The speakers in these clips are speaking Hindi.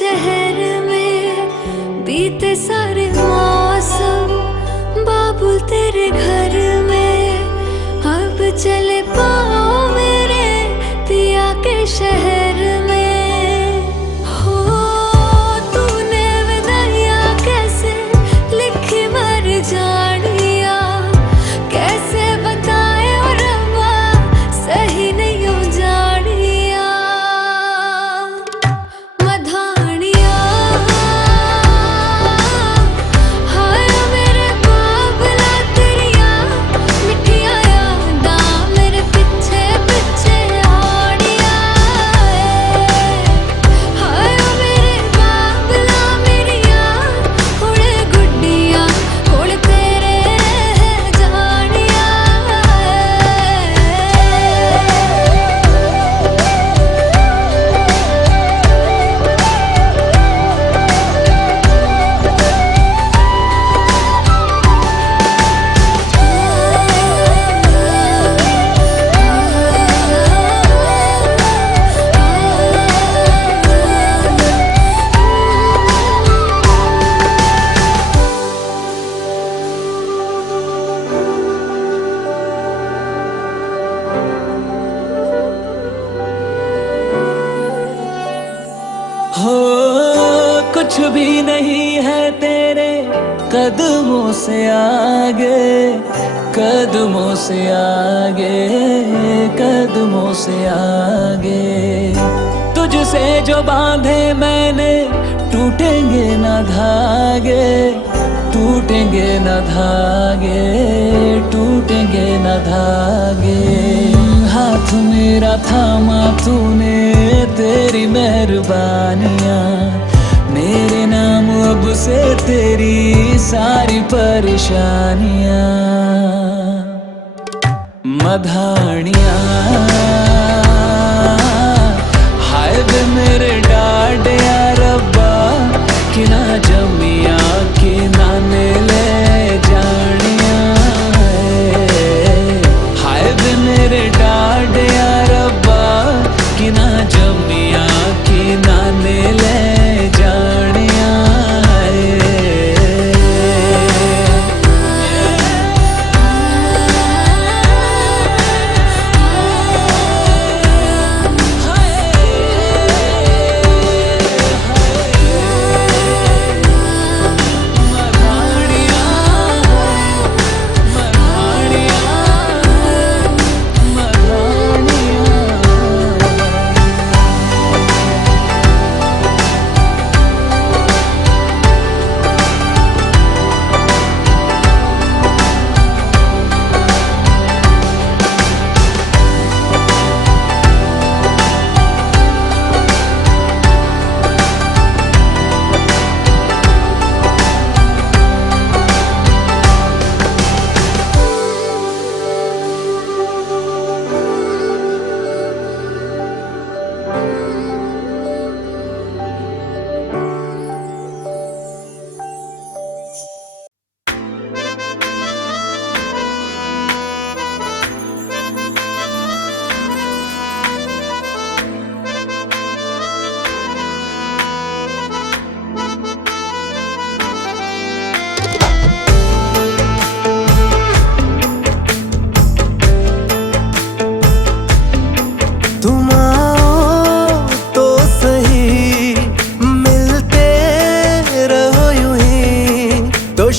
शहर में बीते सारे मौसम, बाबुल तेरे घर में अब चले पाओ मेरे पिया के शहर में। हो तूने विदाइयाँ कैसे लिखी मर जानिया, कैसे बताए और रब्बा सही नहीं हो जानिया। मधानिया हाय मेरे बाबला तेरिया मिठिया यादा मेरे पीछे पीछे आड़िया। हाय मेरे बाबला मेरिया हुणे गुड्डिया कोल तेरे रह जानिया। हो कुछ भी नहीं है तेरे कदमों से आगे, कदमों से आगे, कदमों से आगे। तुझसे जो बांधे मैंने टूटेंगे न धागे, टूटेंगे न धागे, टूटेंगे न धागे। हाथ मेरा थामा तूने तेरी मेहरबानियाँ, मेरे नाम अब से तेरी सारी परेशानियाँ। मधानिया हाय वे मेरे डाडिया रब्बा कि ना जमिया कि ना ले जानिया। हाय वे मेरे डाडिया रब्बा कि ना जमिया कि ना ले जानिया।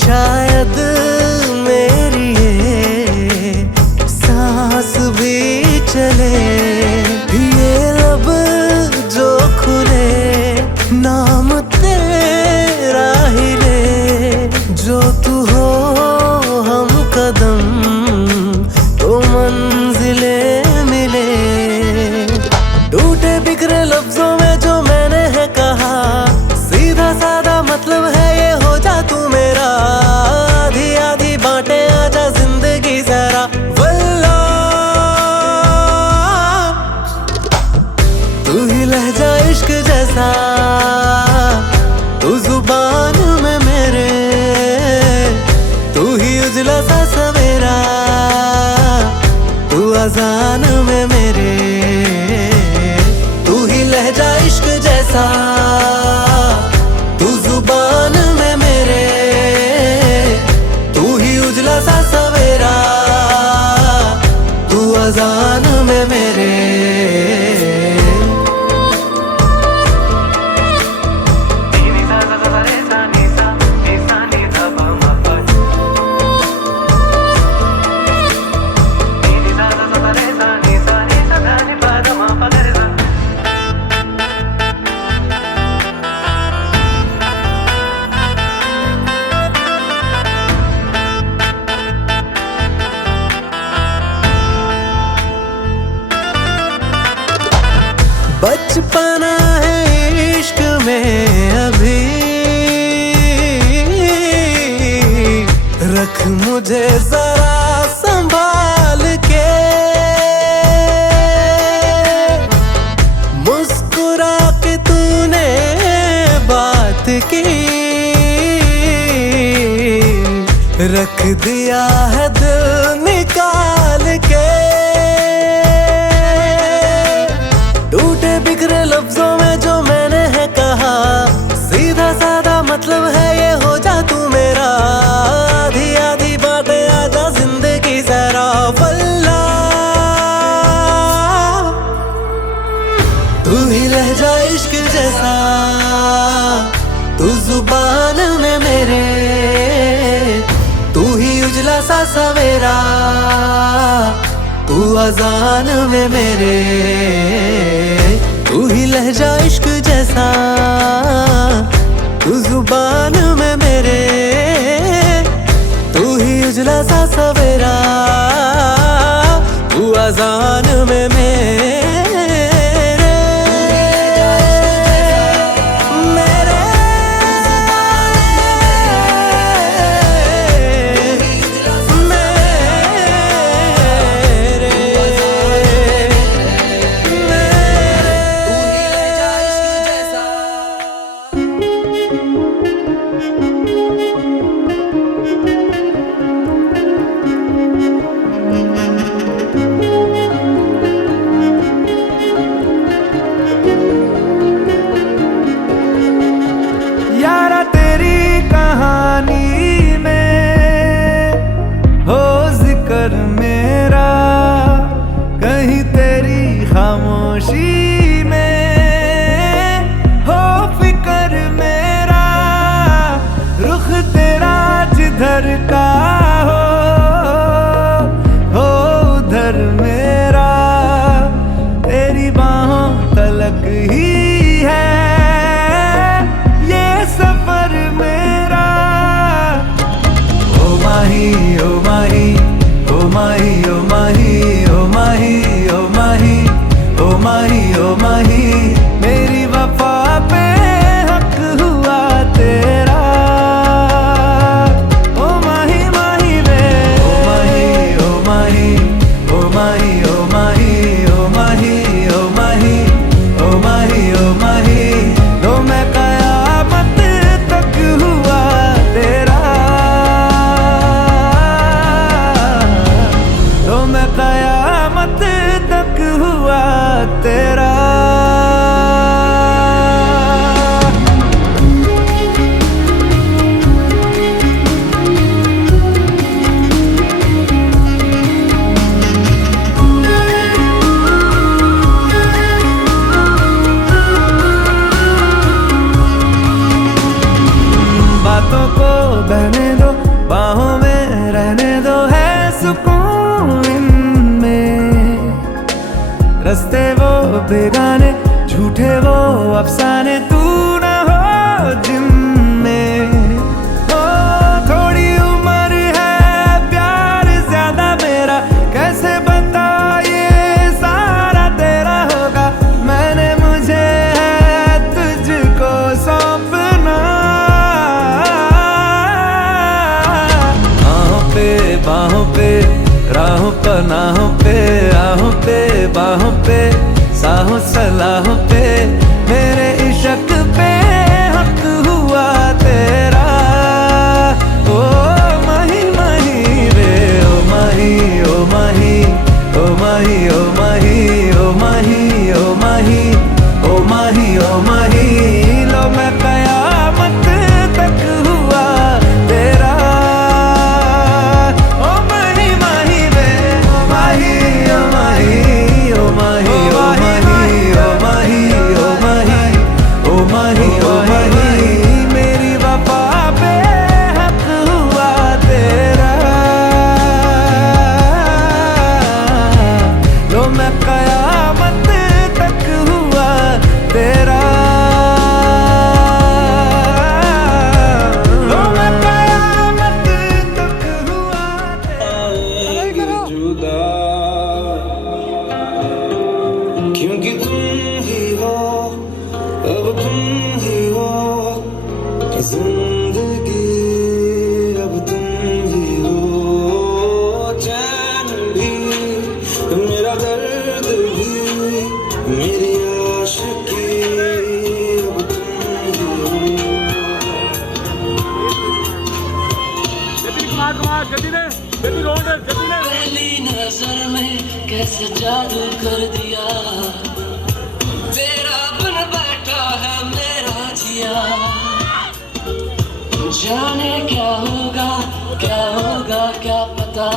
शायद मेरी ये सांस भी चले, ये लब जो खुले नाम तेरा ही ले। जो तू हो हम कदम तो मंजिले मिले। टूटे बिखरे लफ्जों में जो मैंने है कहा, सीधा साधा मतलब है ये हो जा तू मेरा। आधी आधी बांटे आजा जिंदगी जरा वल्ला। तू ही लहजा इश्क जैसा, तू जुबान में मेरे, तू ही उजला सा सवेरा, तू अजान में मेरे। तू ही लहजा इश्क जैसा, बचपना है इश्क में अभी, रख मुझे जरा संभाल के। मुस्कुरा के तूने बात की, रख दिया है दिल निकाल के। टूटे बिखरे लफ्जों में जो मैंने है कहा, सीधा सादा मतलब है ये हो जा तू मेरा। आधी आधी बातें आजा जिंदगी जरा वल्ला, तू ही लहजा इश्क जैसा, तू जुबान में मेरे, तू ही उजला सा सवेरा, तू अजान में मेरे। तू ही लहजा इश्क जैसा, तू जुबान में मेरे, तू ही उजला सा सवेरा, तू अजान में मेरे। मेरा कहीं तेरी खामोशी में हो फिकर मेरा, रुख तेरा जिधर का हो उधर मेरा, तेरी बाहों तलक ही है ये सफर मेरा। ओ माही ओ माही ओ माही ओ माही ओ माही ओ माही ओ माही ओ माही, मेरी वफा पे हक हुआ तेरा। ओ माही माही वे ओ माही ओ माही ओ माही ओ माही ओ माही ओ माही ओ माही ओ माही, लो मैं कयामत तक हुआ तेरा, तो मैं कयामत तक हुआ तेरा। बातों को बहने दो, बाहों में रहने दो, है सुकून इनमें। रस्ते वो बेगाने, झूठे वो अफसाने, तू न हो जिनमें। ओ थोड़ी उम्र है, प्यार ज्यादा मेरा, कैसे बता ये सारा तेरा होगा। मैंने मुझे है तुझको सौंपना, बाहों पे राहों पनाहों पे, आहों पे बाहों पे, साहों सलाहों पे, मेरे इश्क पे हक हुआ तेरा। ओ माही माही वे ओ माही ओ माही ओ माही ओ माही ओ माही ओ माही ओ माही ओ माही, लो मैं कयामत तक हुआ तेरा। Oh अब तुम ही हो जिंदगी, अब तुम ही हो चैन भी, मेरा दर्द भी, मेरी आशिकी, अब तुम ही हो। पहली नजर में कैसे जादू कर दिया, तेरा बन बैठा है मेरा जिया। जाने क्या होगा क्या होगा क्या पता,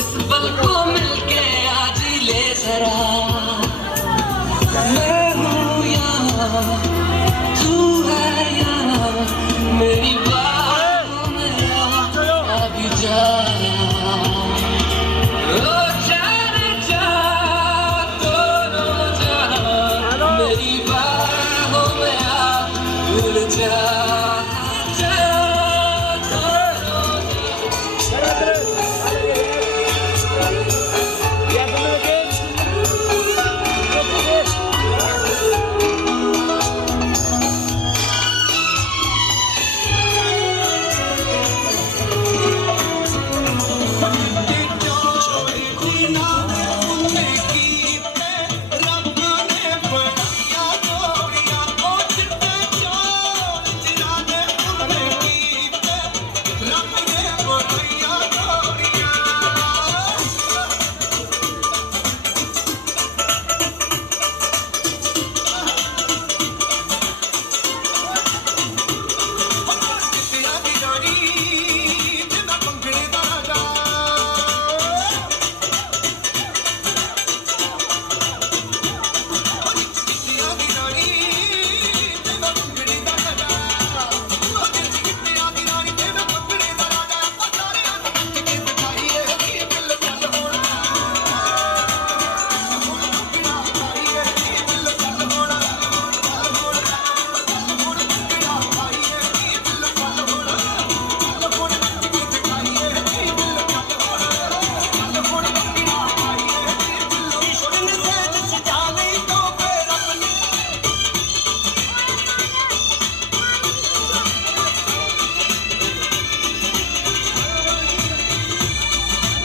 इस पल को मिलके आज ही ले जरा। मैं हूँ यहाँ तू है यहाँ, मेरी बातों में अभी जा। ओ जाने जा दोनों जहां, मेरी बाहों में आ भूल जा।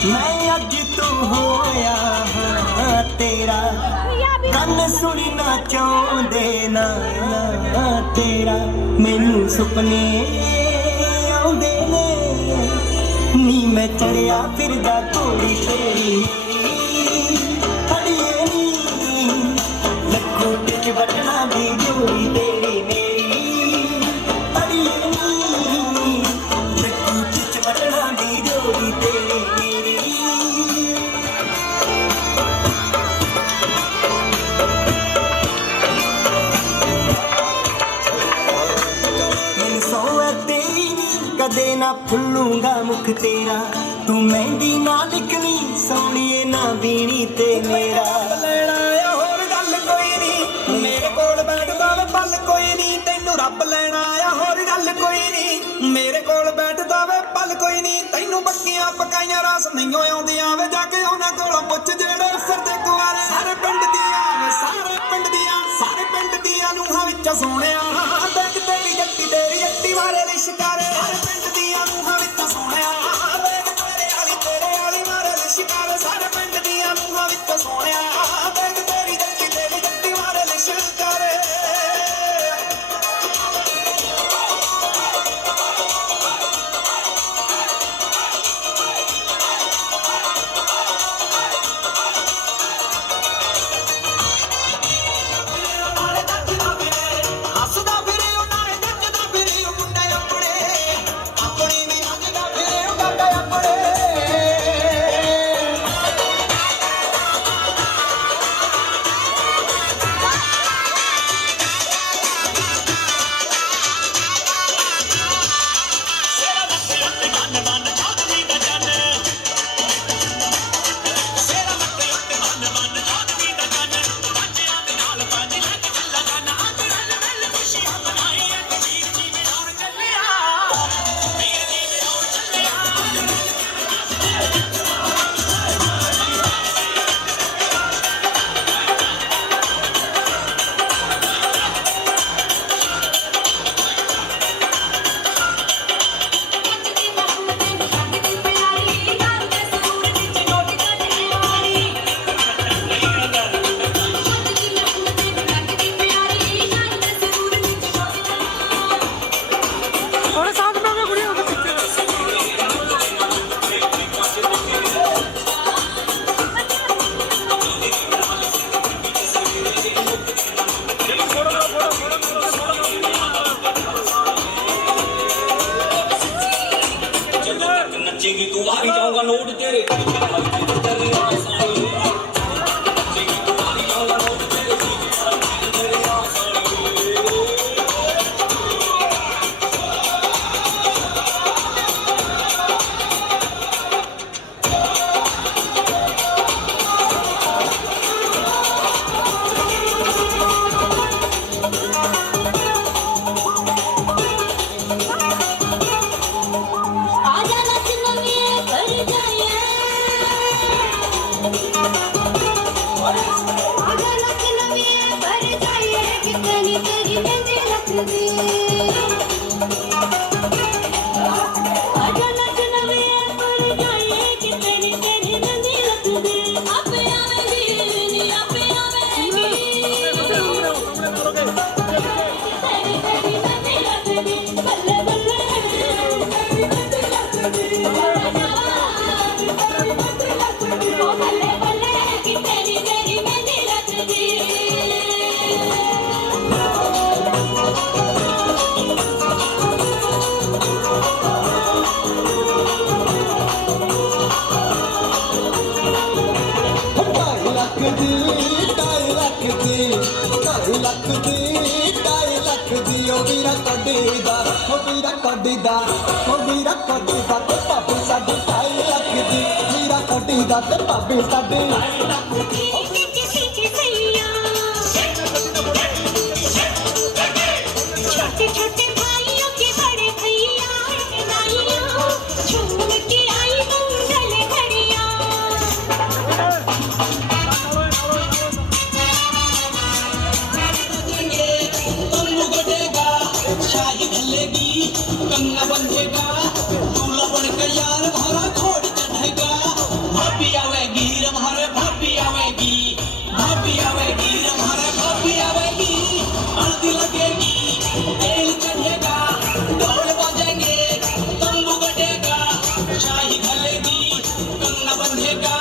मैं अज तो होया हाँ तेरा, कन सुनी ना चाहते ना तेरा, मैनू सुपने आउंदे ने, नी मैं चढ़िया फिरदा घोड़ी तेरी, अड़िए नी लखों बिच वटना दी जोड़ी तेरी मेरी, अड़िए नी लखों बिच वटना दी जोड़ी तेरी मेरी। कदे ना फुल्लूंगा मुख तेरा, तू मेहंदी ना लिखनी सोनिए ना बीनी ते मेरा। लेना आया होर गल कोई नहीं, मेरे कोल बैठदा वे पल कोई नहीं, तैनू रब लेना आया होर गल कोई नहीं, मेरे कोल बैठदा वे पल कोई नहीं, तैनू बक्कियां पकाइयां रास नहीं आउंदियां वे, जाके उन्हां कोलों पुੱਛ जेड़े अफसर ते कुआरे। सारे पिंड दियां वे सारे पिंड दियां नूहां विच सोहणिया, देख तेरी जट्टी मारे लिशकारे। सारे पिंड दियां नूहां विच सोहणिया, देख तेरे आली मारे लिशकारे। सारे पिंड दियां नूहां विच सोहणिया, देख तेरी जट्टी मारे लिशकारे। हसदा मारी जाऊंगा नोट तेरे आजा लखनवी कर जाए आजा लखनवी कर जाए कितनी तेरी मेहंदी लखनवी आजा लखनवी कर जाए कितनी तेरी मेहंदी लखनवी आपे आवेगी नी आपे आवेगी तेरी तेरी मेहंदी लखनवी बल्ले बल्ले बल्ले बल्ले कि तेरी तेरी मेहंदी लखनवी छोटे छोटे भाइयों के बड़े भैया नाइयों झूम के आई मंगल घड़िया तंबू गड़ेगा शाही ढलेगी कंगा बंधेगा दूल्हा बनकर यार भरा घोड़ चढ़ेगा भाभी आवेगी रम्हारे भाभी आवेगी रम्हारे भाभी आवेगी हल्दी लगेगी तेल चढ़ेगा ढोल बजेंगे तंबू गड़ेगा शाही ढलेगी कंगा बंधेगा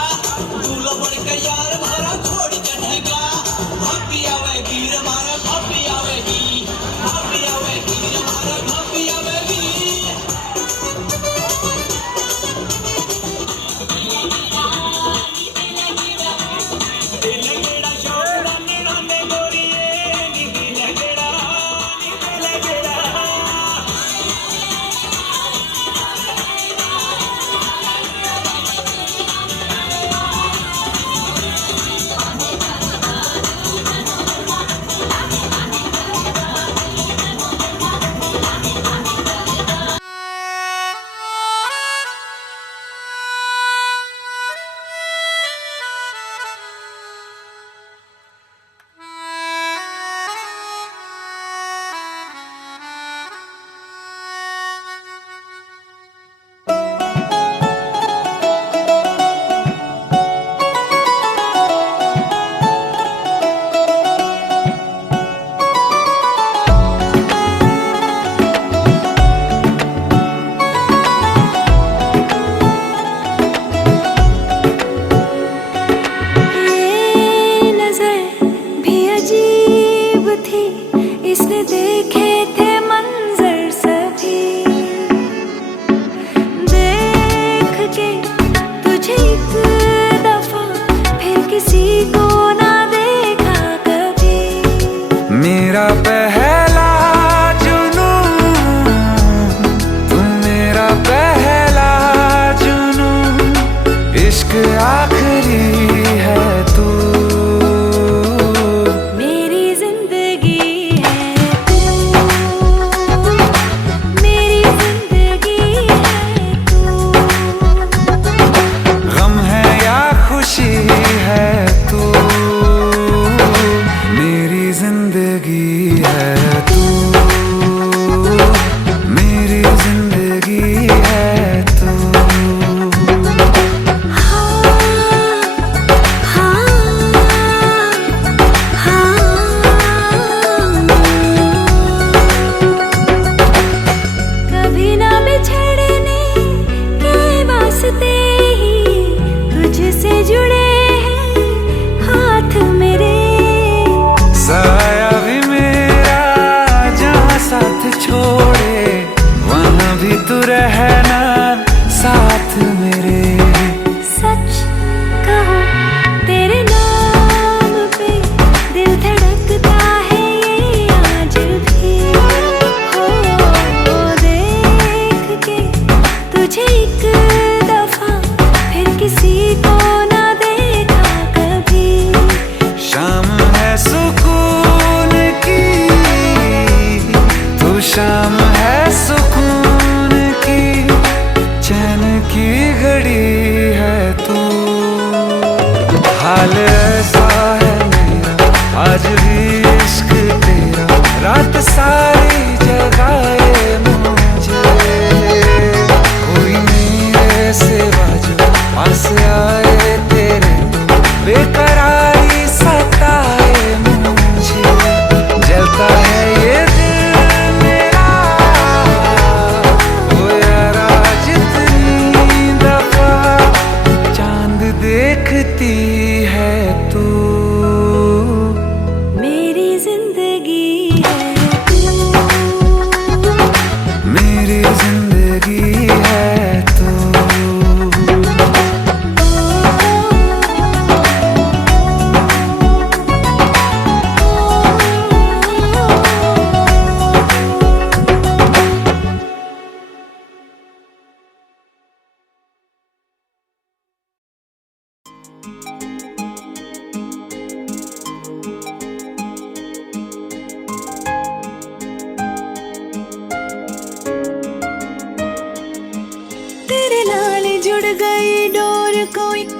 दूल्हा बनकर यार भरा घोड़ चढ़ेगा भाभी आवेगी रम्हारे भाभी आवेगी रम्हारे भाभी आवेगी ये नजर भी अजीब थी इसने देखे थे मंजर सभी देख के तुझे एक दफा फिर किसी को ना देखा कभी मेरा पहला जुनून तू मेरा पहला जुनून इश्क आखिरी है तू मेरी जिंदगी है तू मेरी जिंदगी है तू गम है या खुशी है तू मेरी जिंदगी है तू मेरी जिंदगी है तू कभी ना बिछड़ने के वास्ते ही तुझसे जुड़े हैं हाथ मेरे साया भी मेरा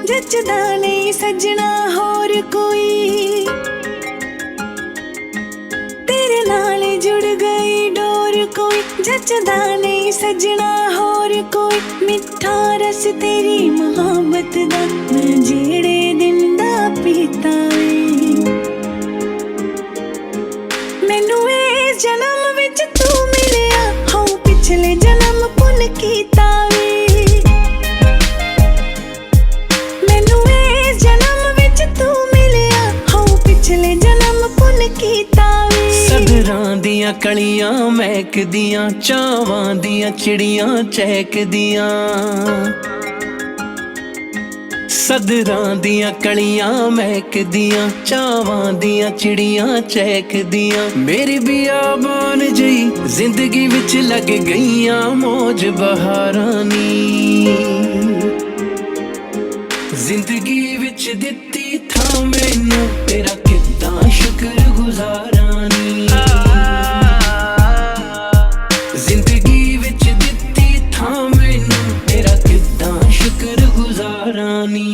जचदा नहीं सजना होर कोई, तेरे नाल जुड़ गई डोर कोई, जचदा नहीं सजना होर कोई, मिठा रस तेरी मोहब्बत दा मैं जेड़े दिन दा पीता वे, मैनू इस जन्म विच तू मिलिया, हाँ पिछले जन्म पुन कीता वे, मैनू इस जन्म विच तू मिलिया, हाँ पिछले जन्म पुन कीता वे। सदरां दियां कलियां महकदियां, चावां दियां चिड़ियां चहकदियां, सदरां दियां कलियां महकदियां, चावां दियां चिड़ियां चहकदियां, मेरी बियाबान जई जिंदगी विच लग गईयां मौज बहारां नी, जिंदगी विच दित्ती था मैनू तेरा किद्दां शुक्र गुजारां नी, जिंदगी विच दित्ती था मैनू तेरा किद्दां शुक्र गुजारां नी।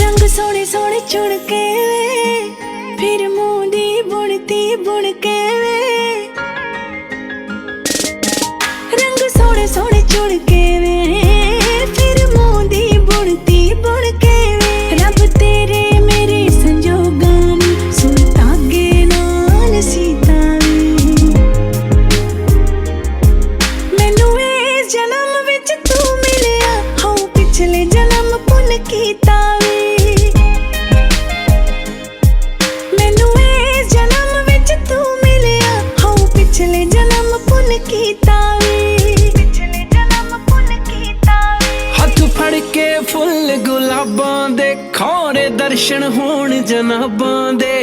रंग सोने सोने चुन के वे, फिर मुंह दी बुनती बुन के वे, रंग सोने सोने चुन के वे, फिर मुंह दी बुनती बुन के वे, रब तेरे मेरे संजोगां नी सुन धागे नाल सीता वे, मैनू इस जन्म विच तू मिलिया, हाँ पिछले जन्म पुन कीता वे, मैनू इस जन्म विच तू मिलिया, हाँ पिछले जन्म पुन कीता वे, पिछले जन्म पुन कीता वे। हथ फड़ के फुल गुलाबां दे खौरे दर्शन होण जनाबां दे,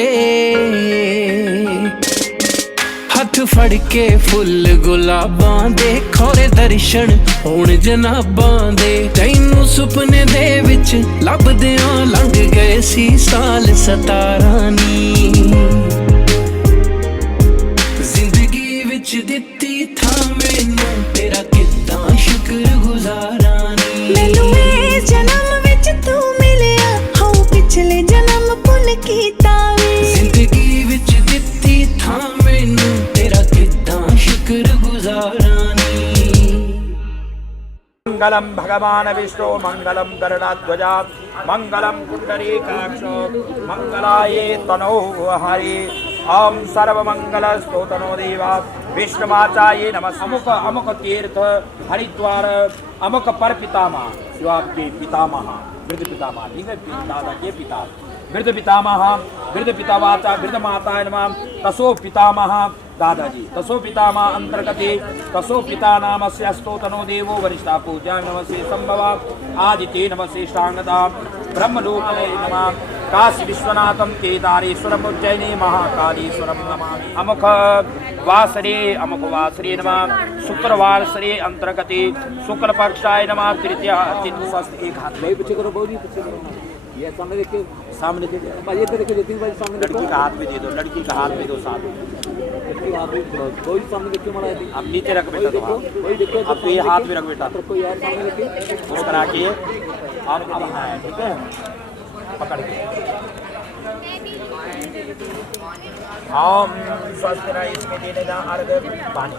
हथ फड़ के फुल गुलाबां दे खौरे दर्शन होण जनाबां दे, तैनू सुपने दे विच लभदियां लंघ गए सी साल 17 नी, जिंदगी विच दित्ती था मैनू तेरा किद्दां शुक्र गुजारां नी, मैनू इस जन्म विच तू मिलिया, हाँ पिछले जन्म पुन कीता वे, जिंदगी विच दित्ती था मैनू तेरा किद्दां शुक्र गुजारां नी। मंगलम भगवान विष्णु मंगलम गरुड़ध्वजा मंगलम पुंडरीकाक्षो मंगलाये तनो हरि ओम सर्वमंगलस्तु तनो देवा विष्णुमाचाये नमः। अमुक अमुक तीर्थ हरिद्वार अमुक पर पितामह जो आपके पितामह वृद्ध पितामह, ठीक है, दादा के पिता वृद्ध पितामह, वृद्ध पितावाचा वृद्ध माता नमः, तसो पितामह दादाजी, तसो पितामह अंतर्गते, तसो पिता नामस्य अस्तो तनो देवो वरिष्ठा पूजा नमसे संभवा आदिते नमसे श्रांगदा ब्रह्मलोकने नमः, काशी विश्वनाथम केदारेश्वरम उज्जैने महाकालेश्वरम नमामि। अमुक वासरे नमः, शुक्रवार श्री अंतर्गते शुक्ल पक्षाय नमः, तृतीया तिथि षष्ठी। एक हाथ में पीछे करो बहुजी, पीछे करो, ये सामने देखिए, सामने देखिए भाई, ये देखिए जतिन भाई सामने, लड़की का हाथ में दे दो, लड़की का हाथ में दो, साथ लड़की का हाथ में कोई सामने देखिए मारा है, अब नीचे रख बेटा, कोई देखिए अब ये हाथ में रख बेटा, कोई यार सामने देखिए वो करा के और अब है, ठीक है, पकड़ के ओम स्वस्ति न इसमें देने ना अर्घ पानी।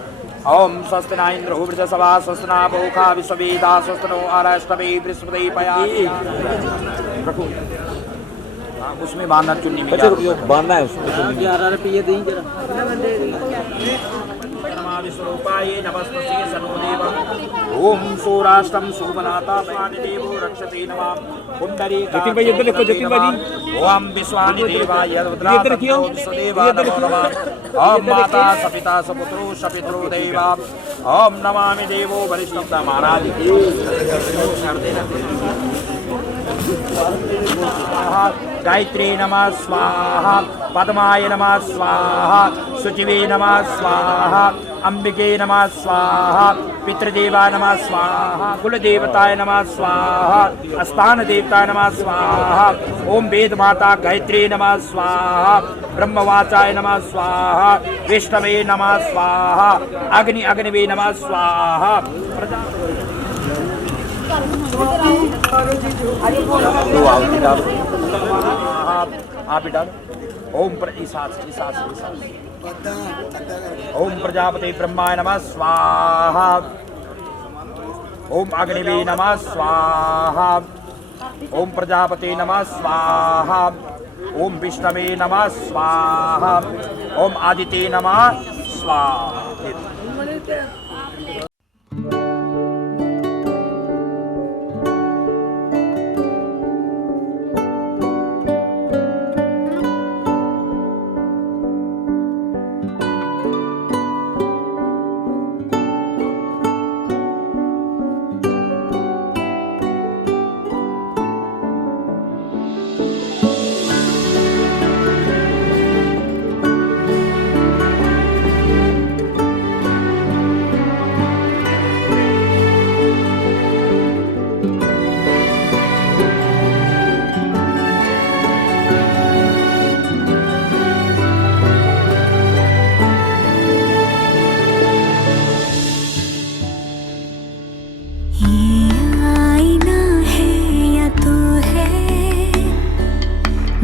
ओम स्वस्ति न इंद्रो वृषभा स्वस्ति न बहुखा विश्ववेदा स्वस्ति नो आराष्टमे बृहस्पति पया। उसमें बांधना चुन्नी में बांधना है, उसमें विश्वरूपाय नमस्ते सनोदेव। ओम सौराष्ट्रम शोभनाथा स्वानि देवो रक्षते नमः। पुंडरी ओम विश्वानि देवाय विश्वदेवा नमो नमः। ओम माता सपिता सपुत्रो सपित्रो देवा। ओम नमामि देवो वरिष्ठम महाराज की स्वाहा गायत्री नमः स्वाहा पद्माय नमः स्वाहा शुचिवे नमः स्वाहा अंबिके नमः स्वाहा पितृदेवाय नमः स्वाहा कुलदेवताय नमः स्वाहा स्थान देवताय नमः स्वाहा ओम वेद माता गायत्री नमः स्वाहा ब्रह्मवाचाय नमः स्वाहा विष्णवे नमः स्वाहा अग्निवे नमः स्वाहा आप डाल ओम ओम प्रजापति ब्रह्माय नमः स्वाहा ओम अग्निवे नमः स्वाहा ओम प्रजापति नमः स्वाहा ओम विष्णवे नमः स्वाहा ओम आदित्य नमः स्वाहा।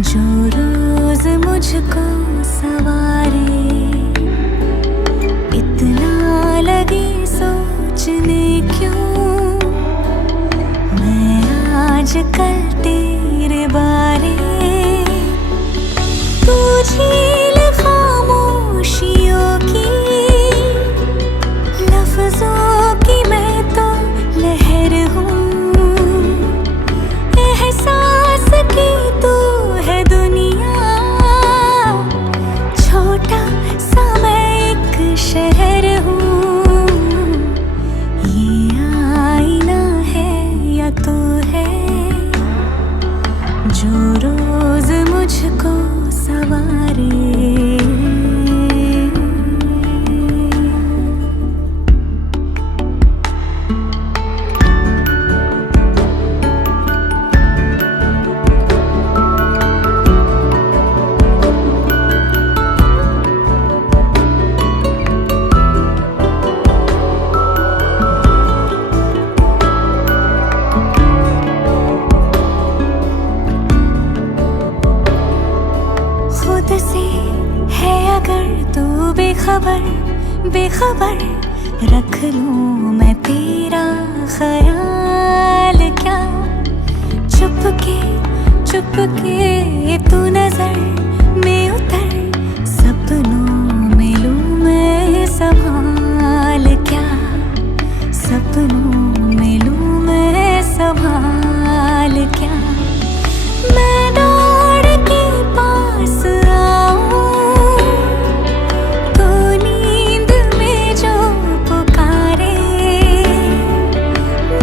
जो रोज मुझको सवारे, इतना लगे सोचने क्यों मैं आजकल तेरे बारे। तू झील खामोशियों की, लफ्जों की मैं तो लहर हूँ, एहसास की तू है दुनिया, छोटा सा मैं एक शहर हूँ। ये आईना है या तू है जो रोज मुझको सवारे। खुद से है अगर तू बेखबर रख लूं मैं तेरा ख्याल क्या। चुपके तू नजर में उतर, सपनों में लूं मैं संभाल क्या, सपनों में लूं मैं संभाल क्या। मैं दौड़ के पास आऊं तो नींद में जो पुकारे।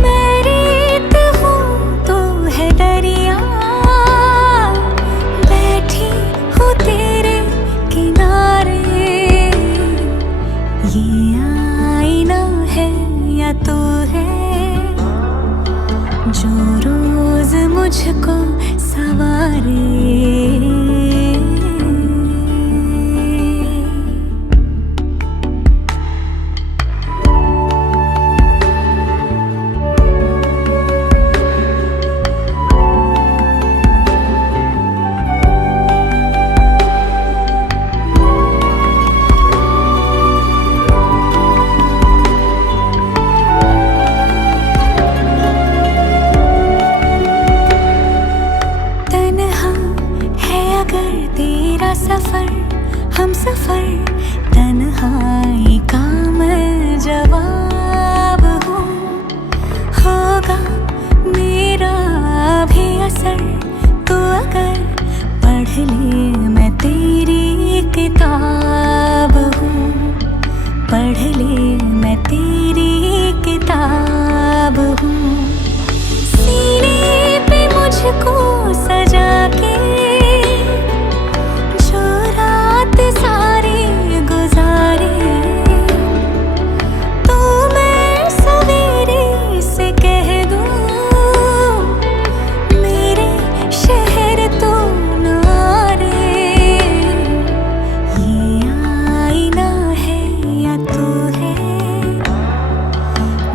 मैं रेत हूँ तो है दरिया, बैठी हूँ तेरे किनारे। ये आईना है या तू है जो रोज मुझको सवारे।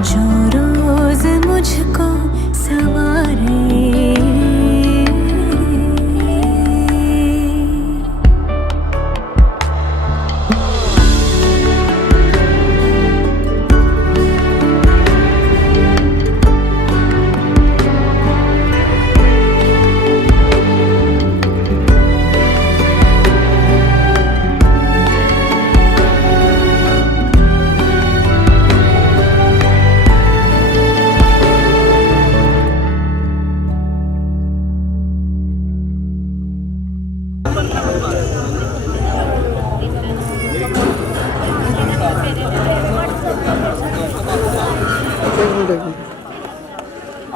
जो रोज मुझको सवारे।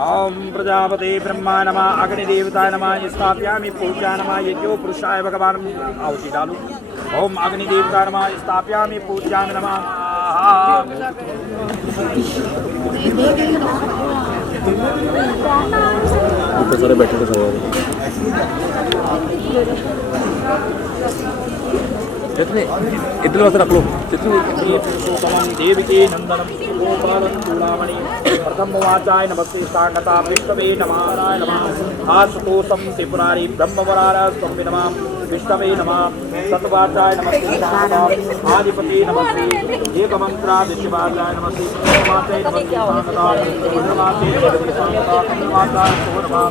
ओम प्रजापते ब्रह्मा नमः अग्निदेवताय नमः स्थापयामि पूजा नमः यज्ञो पुरुषाय भगवान आहुति डालू। ओम अग्निदेवताय नमः स्थापयामि पूजा नमः। सारे बैठे थे सारे इतने इतने वास्ते रख लो पुरुषोत्तमं देवकी नंदनम गोपालं चूड़ामणि प्रथम वाचाय नमस्ते सागता विष्णवे नमः आशुतोषं त्रिपुरारी ब्रह्मवरार स्वामी नमः विष्णवे नमः सतवाचाय नमस्ते सागता आदिपति नमस्ते एकमंत्रा दिशवाचाय नमस्ते वाचाय नमस्ते सागता चंद्रवाचाय नमस्ते सागता चंद्रवाचाय नमः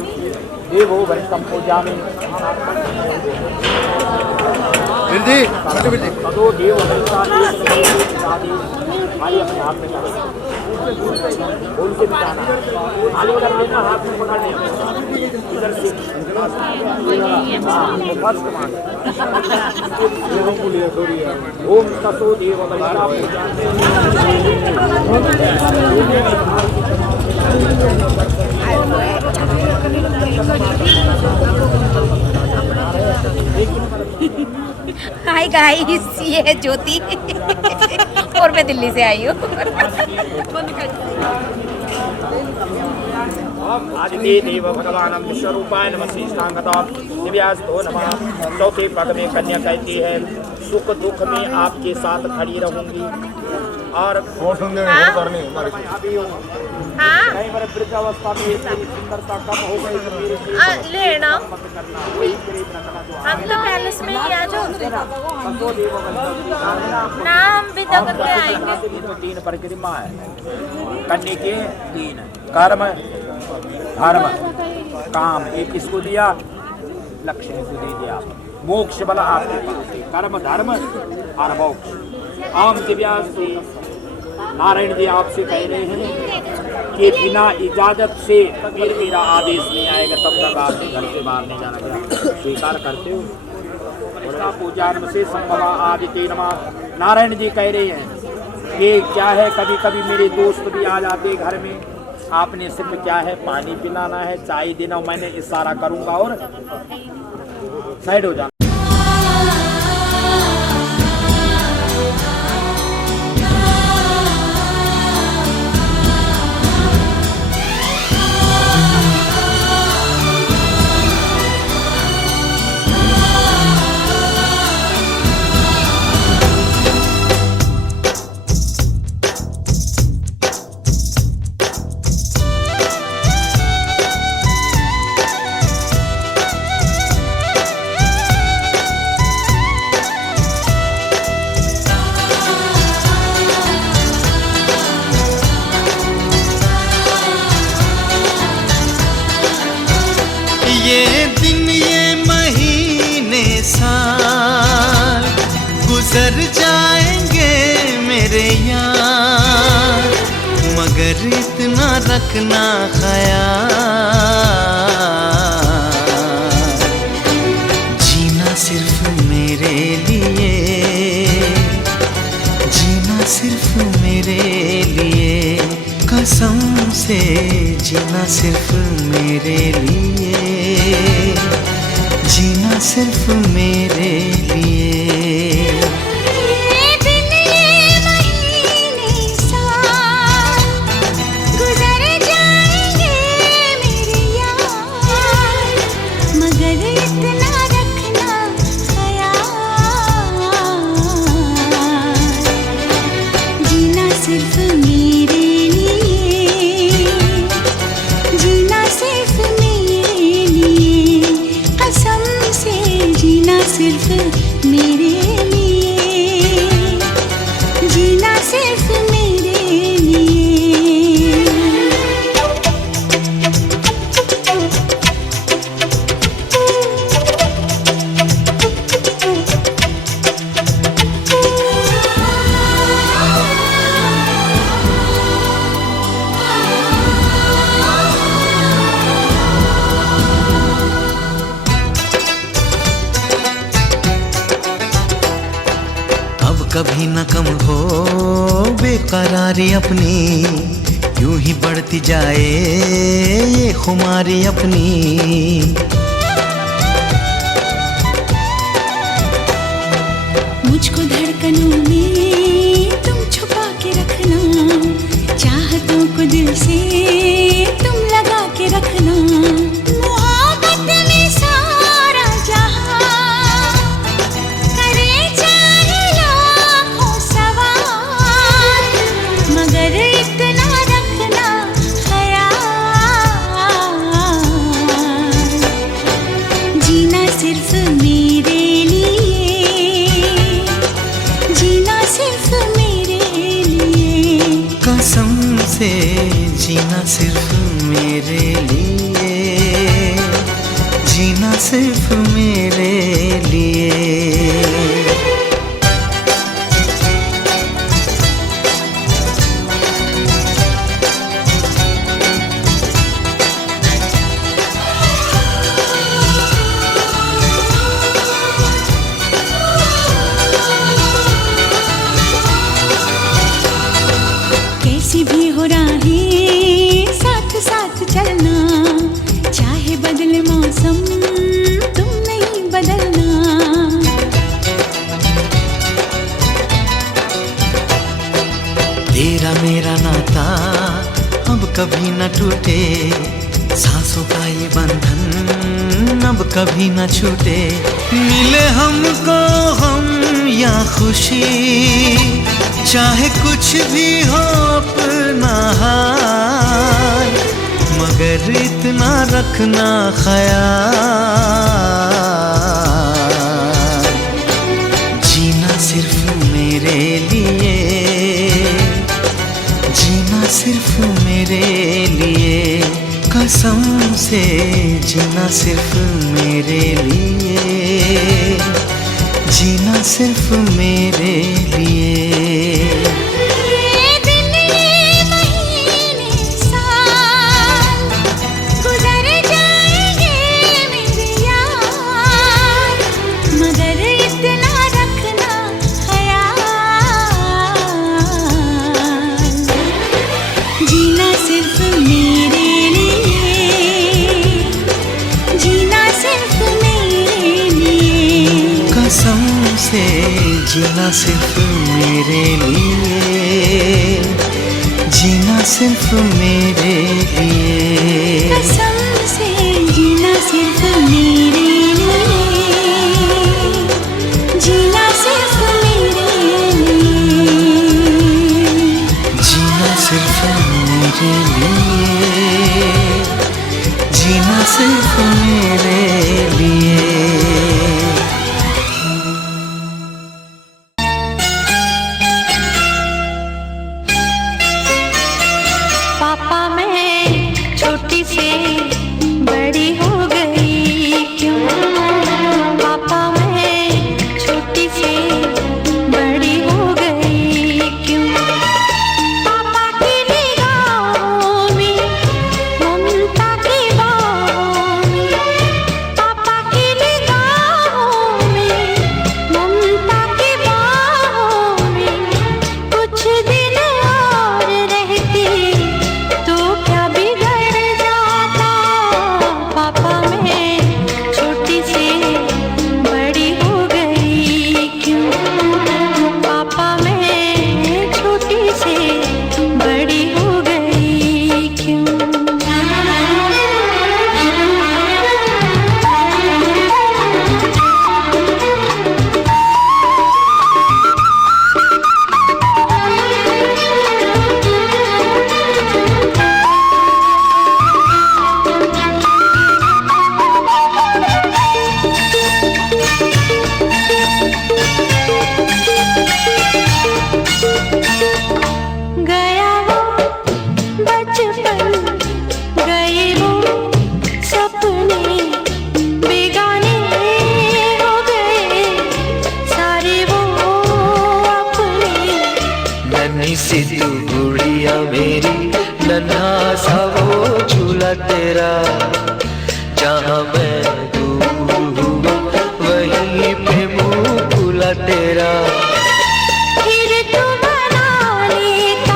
देवो वरिष्ठं पूजामि तदो देव खाली अपने हाथ में बोल के बिताना खाली कर लेना हाथ में पकड़ लेना इधर से फर्स्ट मान ओम तसो देव वैष्णव हाय गाइस, ये है ज्योति और मैं दिल्ली से आई हूँ। आदित्य देव भगवान विश्वरूपाय नमः श्रीष्ठांगता दिव्यास्तो नमः। चौथे पग में कन्या कहती है सुख दुख में आपके साथ खड़ी रहूंगी और कई बार वृद्धावस्था में मेरी सुंदरता कम हो गई लेना हम तो पैलेस में ही आ जाओ ना, हम भी तो करके आएंगे। तो 3 परिक्रमा है करने के 3 कर्म धर्म काम। एक किसको दिया? लक्ष्मी को दे दिया। मोक्ष बला आपके पास है, कर्म धर्म और मोक्ष। आम दिव्यास से नारायण जी आपसे कह रहे हैं कि बिना इजाजत से फिर मेरा आदेश नहीं आएगा तब तक आपके घर से बाहर नहीं जाना पड़ा। स्वीकार करते हो? पूजा से संभवा आदित्य नमः। नारायण जी कह रहे हैं कि क्या है, कभी कभी मेरे दोस्त भी आ जाते घर में, आपने सिर्फ क्या है पानी पिलाना है, चाय देना, मैंने इशारा करूंगा और साइड हो जाना। ये दिन ये महीने साल गुजर जाएंगे मेरे यार, मगर इतना रखना ख्याल, जीना सिर्फ मेरे लिए, जीना सिर्फ मेरे लिए, कसम से जीना सिर्फ मेरे लिए, जीना सिर्फ मेरे लिए। ये दिन ये महीने साल गुजर जाएंगे मेरे यार, मगर इतना रखना ख्याल, जीना सिर्फ मेरे लिए, बेकरारी अपनी यूं ही बढ़ती जाए, ये खुमारी अपनी। मुझको धड़कनों में तुम छुपा के रखना, चाहतों को दिल से तुम लगा के रखना। मोहब्बत में सारा जहां करे चाहे लाखों सवाल, मगर इतना रखना ख्याल, जीना सिर्फ मेरे लिए, जीना सिर्फ मेरे लिए। कसम से जीना सिर्फ मेरे लिए, जीना सिर्फ मेरे लिए। कैसी भी हो राहें साथ साथ चलना, चाहे बदले मौसम तुम नहीं बदलना। तेरा मेरा नाता अब कभी न टूटे, सांसों का ये बंधन अब कभी न छूटे। मिले हमको हम या खुशी, चाहे कुछ भी हो अपना हाल, मगर इतना रखना ख्याल, जीना सिर्फ मेरे लिए, जीना सिर्फ मेरे लिए। कसम से जीना सिर्फ मेरे लिए, जीना सिर्फ मेरे लिए। ये दिन ये महीने साल गुजर जाएंगे मेरे यार, मगर इतना रखना ख्याल, जीना सिर्फ मेरे लिए, जीना सिर्फ मेरे लिए। कसम से जीना सिर्फ मेरे लिए, जीना सिर्फ मेरे लिए। कसम से जीना सिर्फ मेरे लिए, जीना सिर्फ मेरे लिए। जीना सिर्फ मेरे लिए, जीना सिर्फ मेरे लिए। पापा मैं छोटी से बड़ी हो गई क्यों, पापा मैं छोटी से बड़ी हो गई क्यों। पापा की निगाहों में ममता की बाहों में, पापा की निगाहों में ममता की बाहों में, कुछ दिन और रहती तो क्या बिगड़ जाता। पापा मैं छोटी से बड़ी हो गई क्यों, पापा मैं छोटी से बड़ी हो गई क्यों। गया वो बचपन, गए वो सपने, बेगाने हो गए सारे वो अपने। नन्ही सी तू गुड़िया मेरी, नन्हा सा वो झूला तेरा, जहाँ मैं दूर हुआ वहीं पे मुँह खुला तेरा। फिर तू बनाने का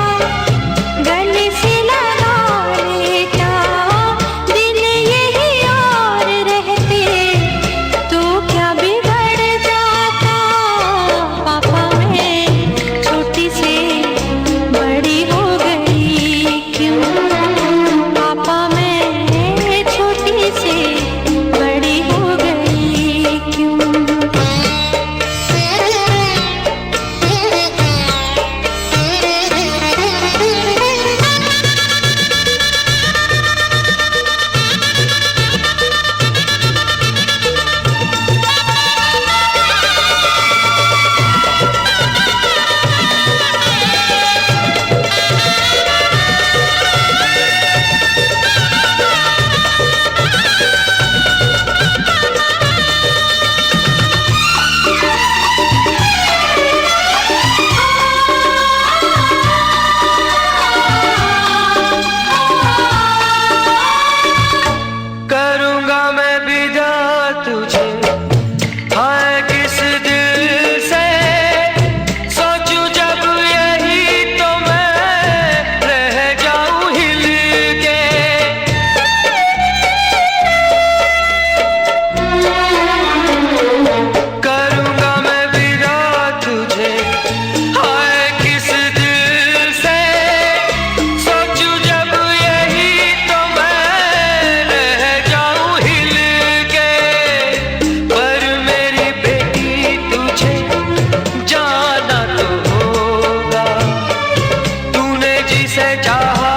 चाहा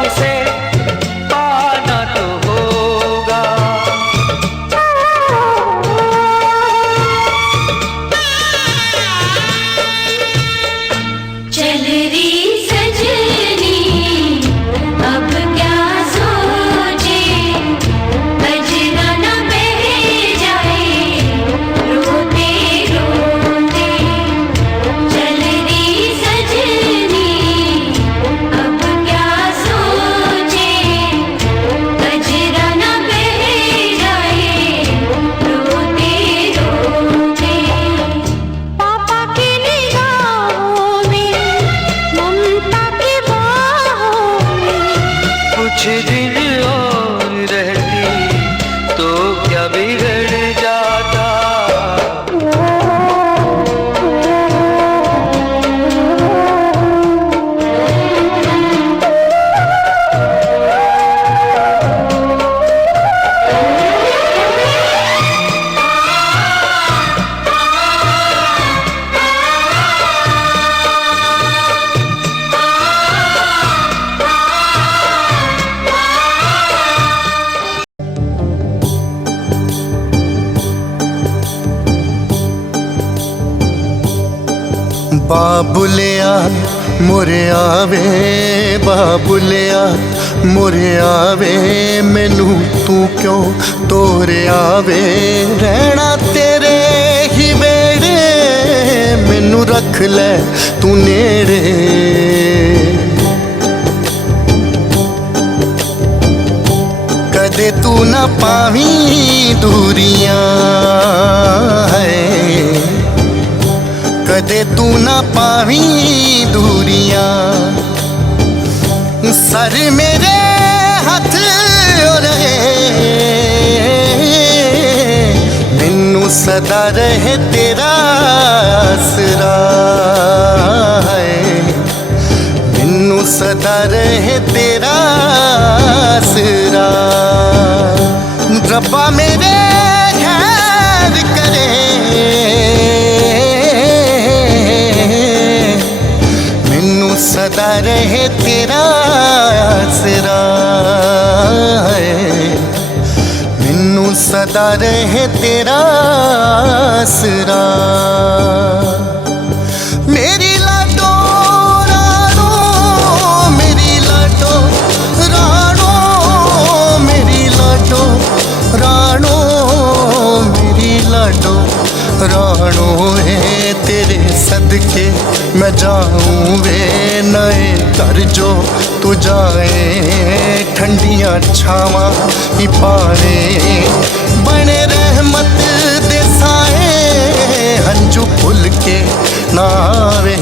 उसे पाना तो होगा। चल री सजनी अब क्या सोचे, बजना न बह जाए रोते रोते। चल री सजनी अब क्या सोचे, बजना न बह जाए रोते रोते। पापा की निगाहों में, ममता की बाहों में, कुछ दिन और रहती तो क्या बिगड़ जाता। बाबुलिया मोरे आवे, बाबुलिया मोरे आवे, मैनू तू क्यों तोरे आवे। रहना तेरे ही वेड़े, मैनू रख ले तू नेड़े। कदे तू ना पावी दूरियां है, कदे तू ना पावी दूरियां। सर मेरे हथ रहे, मैनू सदा रहे तेरा आसरा है, मैनू सदा रहे तेरा आसरा। रब्बा मेरे खैर करे, सदा रहे तेरा आसरा है, मैनू सदा रहे तेरा आसरा। मेरी लाडो राणो, मेरी लाडो राणो, मेरी लाडो राणो, मेरी लाडो राणो है। तेरे सदके मैं जाऊं वे नए घर जो तू जाए, ठंडियां छावां ही पावे, बने रहमत दे साए, हंजू भुल के नावे।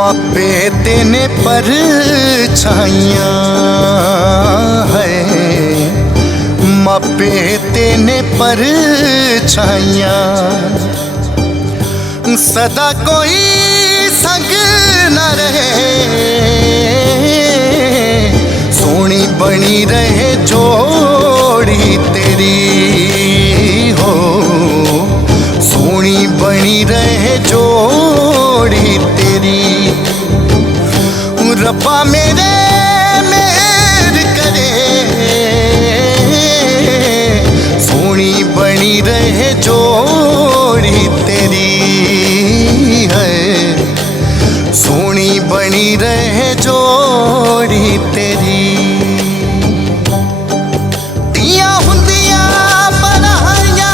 मापे तेने पर छाइयां है, मापे तेने पर छाइयां। सदा कोई संग न रहे, सोनी बनी रहे जोड़ी तेरी हो, सोनी बनी रहे जोड़ी तेरी। रब्बा मेरे मेहर करे, सोनी बनी रहे जोड़ी तेरी है, सोनी बनी रहे जोड़ी तेरी। दिया हुंदिया बनाइया,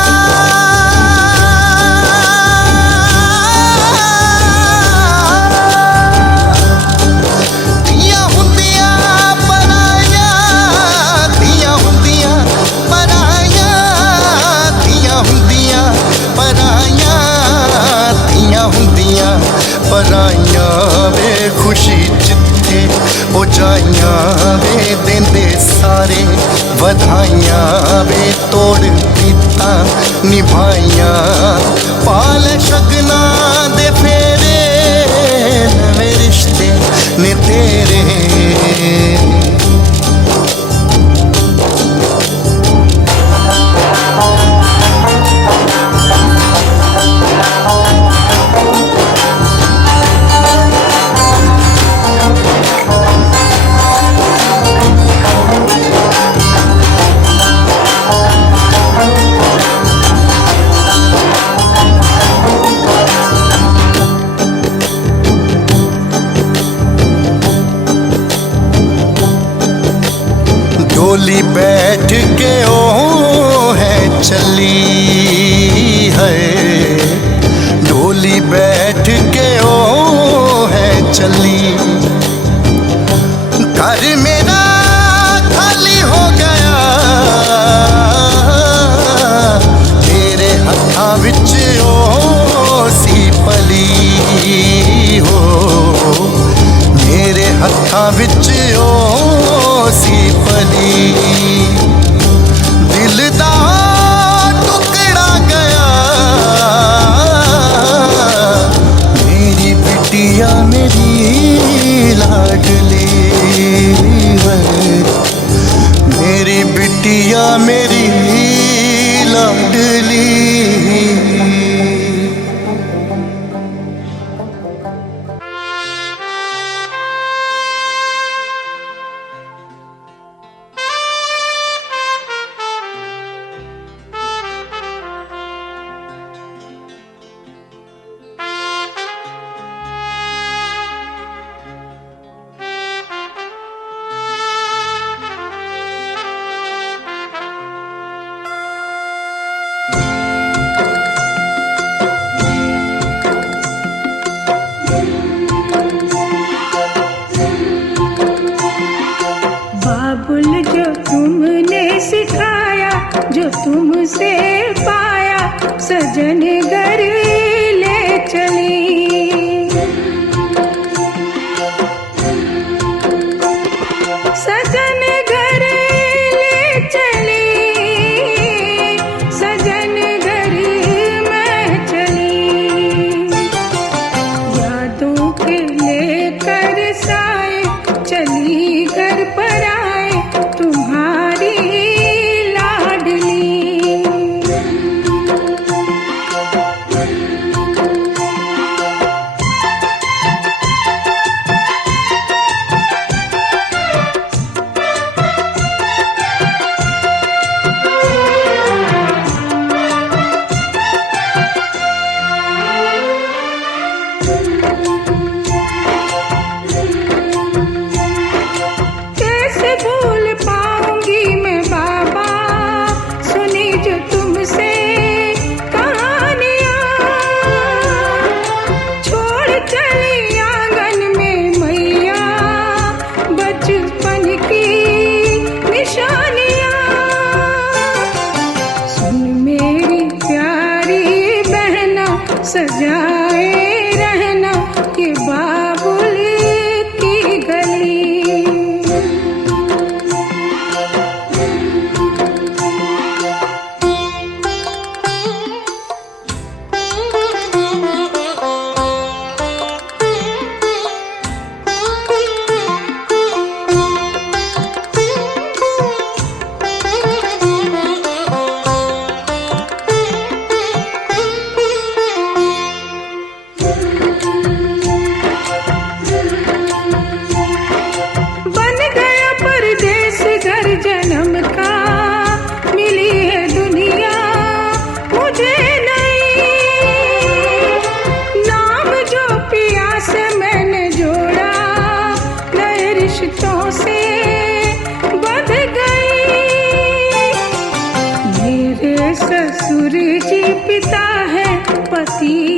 दिया हुंदिया ਵਧਾਈਆਂ ਵੇ ਤੋੜ ਪੀਤਾ ਨਿਭਾਈਆਂ ਪਾਲ ਸ਼ਗਨਾਂ ਦੇ ਫੇਰੇ ਨਵੇਂ ਰਿਸ਼ਤੇ ਨੇ ਤੇਰੇ डोली बैठ के ओ है चली है डोली बैठ के ओ है चली घर मेरा खाली हो गया तेरे हत्थां विच ओ सी पली हो मेरे हत्थां विच ओ सी पली दिल दा टुकड़ा गया मेरी बिटिया मेरी लाडली मेरी बिटिया मेरी लाडली बाबुल जो तुमने सिखाया जो तुमसे पाया सजन घर ले चली सजन घर ले चली सजन घर में चली यादों के लेकर साए चली घर पर आए तुम्हारी लाडली कैसे भूल पाऊंगी मैं बाबा सुनी जो तुमसे कहानियां छोड़ चली आंगन में मैया बचपन की निशानियां सुन मेरी प्यारी बहना सजाए रहना ये बाबुल की गली बन गया परदेस घर जन्म का मिली है दुनिया मुझे नहीं नाम जो पिया से मैंने जोड़ा नए रिश्तों से बंध गई मेरे ससुर जी पिता है पति